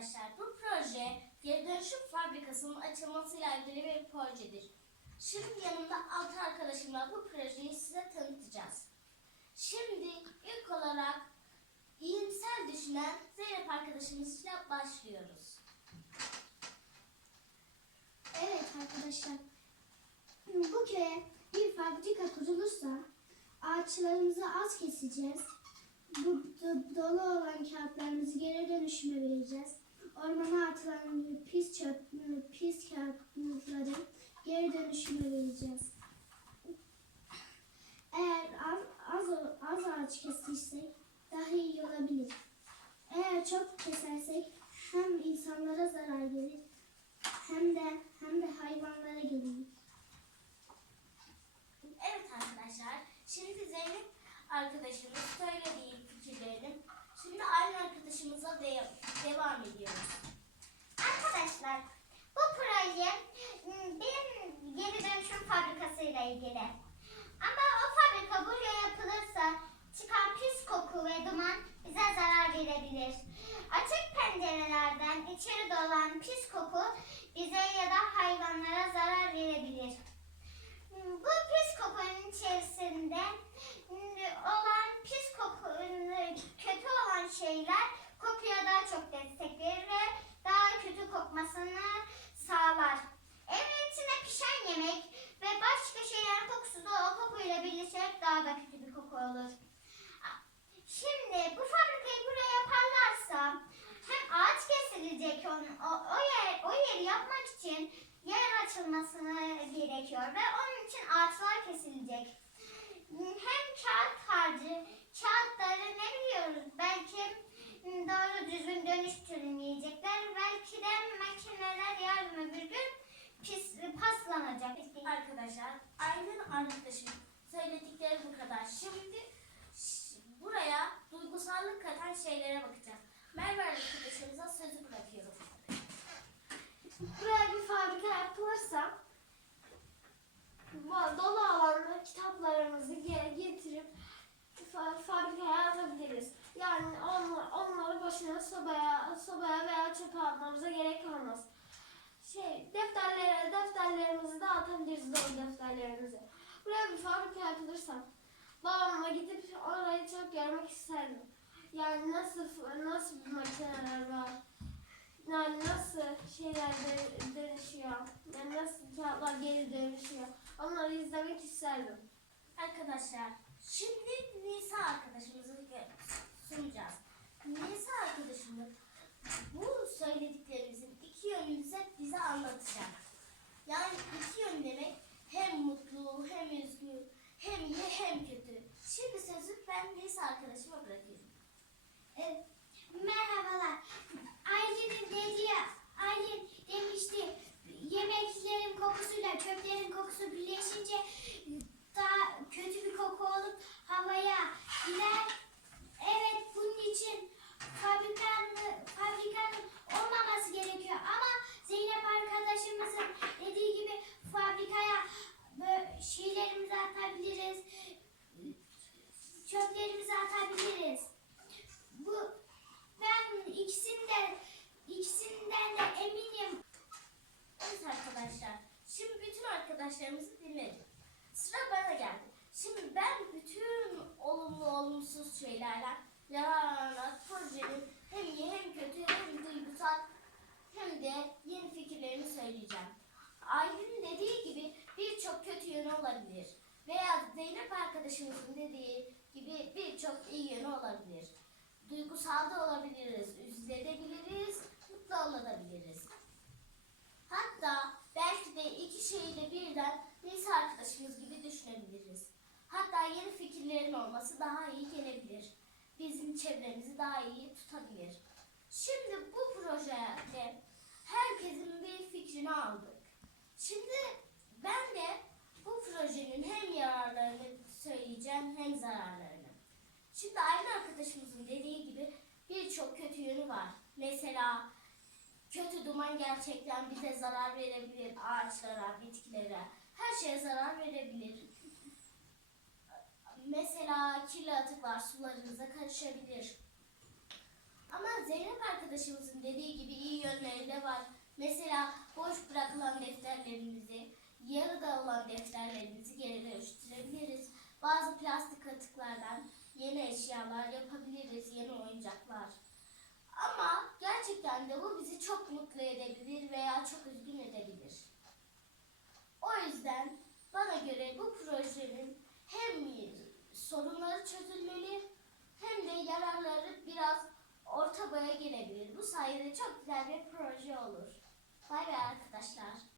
arkadaşlar bu proje geri dönüşüm fabrikasının açılmasıyla ilgili bir projedir. Şimdi yanımda altı arkadaşımla bu projeyi size tanıtacağız. Şimdi ilk olarak iyimser düşünen Zeynep arkadaşımızla başlıyoruz. Evet arkadaşlar. Bu köye bir fabrika kurulursa ağaçlarımızı az keseceğiz. Bu do- dolu olan kağıtlarımızı geri dönüşüme vereceğiz. Ormana atılan pis çöp, pis kağıtları geri dönüşüme vereceğiz. Eğer az, az, az ağaç kestiysek daha iyi olabilir. Eğer çok kesersek hem insanlara zarar gelir hem de hem de hayvanlara gelir. Evet arkadaşlar, şimdi Zeynep arkadaşımız söylediği fikirlerini şimdi aynı arkadaşımıza de- devam ediyoruz. Arkadaşlar bu proje m, benim geri dönüşüm fabrikasıyla ilgili. Ama o fabrika buraya yapılırsa çıkan pis koku ve duman bize zarar verebilir. Açık pencerelerden içeri dolan pis koku bize ya da hayvanlara zarar verebilir. M, Bu pis kokunun içerisinde m, olan pis koku, m, kötü olan şeyler kokuya daha çok destek verir ve daha kötü kokmasını sağlar. Evin içine pişen yemek ve başka şeylerin kokusu da o kokuyla birleşerek daha da kötü bir koku olur. Şimdi bu fabrikayı buraya yaparlarsa hem ağaç kesilecek onun, o, o, yer, o yeri yapmak için yer açılmasını gerekiyor ve onun için ağaçlar kesilecek. Hem kağıt harcı, kağıtları ne biliyoruz belki doğru düzgün dönüştürülmeyecekler. Belki de makineler yarın öbür gün pis, paslanacak. Arkadaşlar, Aylin arkadaşım söyledikleri bu kadar. Şimdi buraya duygusallık katan şeylere bakacağız. Merve arkadaşımıza sözü bırakıyorum. Buraya bir fabrika yapılırsa bu dolu alanda kitaplarımızı ge- getirip fa- fabrikaya atabiliriz. Yani onla- onları boşuna sobaya, sobaya veya çöpe atmamıza gerek olmaz. Şey, defterlere, defterlerimizi de atabiliriz dolu defterlerimizi. Buraya bir fabrika yapılırsa babamla gidip orayı çok görmek isterdim. Yani nasıl nasıl bir makineler var, yani nasıl şeyler dö- dönüşüyor, yani nasıl kağıtlar geri dönüşüyor, onları izlemek isterdim. Arkadaşlar, şimdi Nisa arkadaşımızı sunacağız. Nisa arkadaşımız bu söylediklerimizin iki yönünü bize, bize anlatacak. Yani iki yön demek hem mutlu, hem üzgün, hem iyi, hem kötü. Şimdi sözü ben Nisa arkadaşıma bırakıyorum. Evet. Merhabalar. Aylin'in dediği, Aylin demişti yemeklerin kokusuyla çöplerin kokusu birleşince daha kötü bir koku olup havaya gider. Evet bunun için fabrikanın, fabrikanın olmaması gerekiyor. Ama Zeynep arkadaşımızın dediği gibi fabrikaya böyle şeylerimizi atabiliriz. Çöplerimizi atabiliriz. Bu ben ikisinden ikisinden de eminim. Evet arkadaşlar, şimdi bütün arkadaşlarımızı dinledik. Sıra bana geldi. Şimdi ben bütün olumlu olumsuz şeylerden yararlanarak projenin hem iyi hem kötü hem duygusal hem de yeni fikirlerini söyleyeceğim. Aylin dediği gibi birçok kötü yönü olabilir. Veya Zeynep arkadaşımızın dediği gibi birçok iyi yönü olabilir. Duygusal da olabiliriz, üzülebiliriz, mutlu olabiliriz. Hatta belki de iki şeyi de birden Nisa arkadaşımız gibi düşünebiliriz. Hatta yeni fikirlerin olması daha iyi gelebilir. Bizim çevremizi daha iyi tutabilir. Şimdi bu projede herkesin bir fikrini aldık. Şimdi ben de bu projenin hem yararlarını söyleyeceğim hem zararlarını. Şimdi aynı arkadaşımızın dediği gibi birçok kötü yönü var. Mesela Kötü duman gerçekten bize zarar verebilir. Ağaçlara, bitkilere, her şeye zarar verebilir. Mesela kirli atıklar sularınıza karışabilir. Ama Zeynep arkadaşımızın dediği gibi fayda var. Mesela boş bırakılan defterlerimizi, yarıda olan defterlerimizi geri dönüştürebiliriz. Bazı plastik atıklardan yeni eşyalar yapabiliriz, yeni oyuncaklar. Ama gerçekten de bu bizi çok mutlu edebilir veya çok üzgün edebilir. O yüzden bana göre bu projenin hem sorunları çözülmeli hem de yararları biraz orta boya gelebilir. Bu sayede çok güzel bir proje olur. Bay bay arkadaşlar.